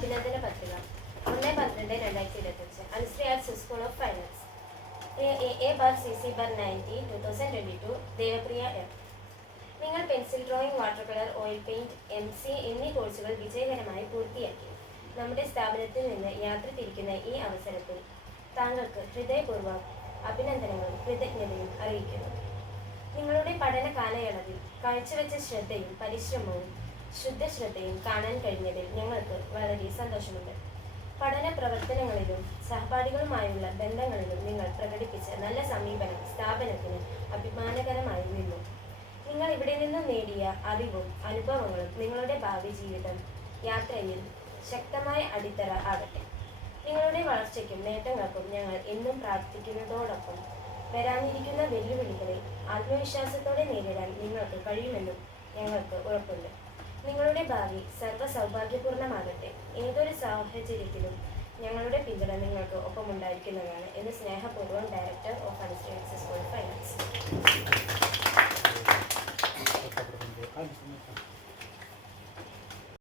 അഭിനന്ദന പത്രിക 1/12/2025 Anusree arts school of finance A/CC/90 2022 Devapriya M. നിങ്ങൾ pencil drawing, water colour, oil paint, MC എന്നീ കോഴ്സുകൾ വിജയകരമായി പൂർത്തിയാക്കി. നമ്മുടെ സ്ഥാപനത്തിൽ നിന്ന് യാത്ര തിരിക്കുന്ന ഈ അവസരത്തിൽ താങ്കൾക്ക് ഹൃദയപൂർവ്വം അഭിനന്ദനങ്ങളും കൃതജ്ഞതയും അറിയിക്കുന്നു. നിങ്ങളുടെ പഠന കാലയളവിൽ കാഴ്ചവെച്ച ശ്രദ്ധയും പരിശ്രമവും ശുദ്ധശ്രദ്ധയും കാണാൻ കഴിഞ്ഞതിൽ ഞങ്ങൾക്ക് വളരെ സന്തോഷമുണ്ട്. പഠന പ്രവർത്തനങ്ങളിലും സഹപാഠികളുമായുള്ള ബന്ധങ്ങളിലും നിങ്ങൾ പ്രകടിപ്പിച്ച നല്ല സമീപനം സ്ഥാപനത്തിന് അഭിമാനകരമായിരുന്നു. നിങ്ങൾ ഇവിടെ നിന്ന് നേടിയ അറിവും അനുഭവങ്ങളും നിങ്ങളുടെ ഭാവി ജീവിതം യാത്രയിൽ ശക്തമായ അടിത്തറ ആകട്ടെ. നിങ്ങളുടെ വളർച്ചയ്ക്കും നേട്ടങ്ങൾക്കും ഞങ്ങൾ എന്നും പ്രാർത്ഥിക്കുന്നതോടൊപ്പം വരാനിരിക്കുന്ന വെല്ലുവിളികളെ ആത്മവിശ്വാസത്തോടെ നേരിടാൻ നിങ്ങൾക്ക് കഴിയുമെന്നും ഞങ്ങൾക്ക് ഉറപ്പുണ്ട്. നിങ്ങളുടെ ഭാവി സർവ്വ സൗഭാഗ്യപൂർണ്ണമാകട്ടെ. ഏതൊരു സാഹചര്യത്തിലും ഞങ്ങളുടെ പിന്തുണ നിങ്ങൾക്ക് ഒപ്പമുണ്ടായിരിക്കുന്നതാണ് എന്ന് സ്നേഹപൂർവ്വം director of Anusree arts school of finance.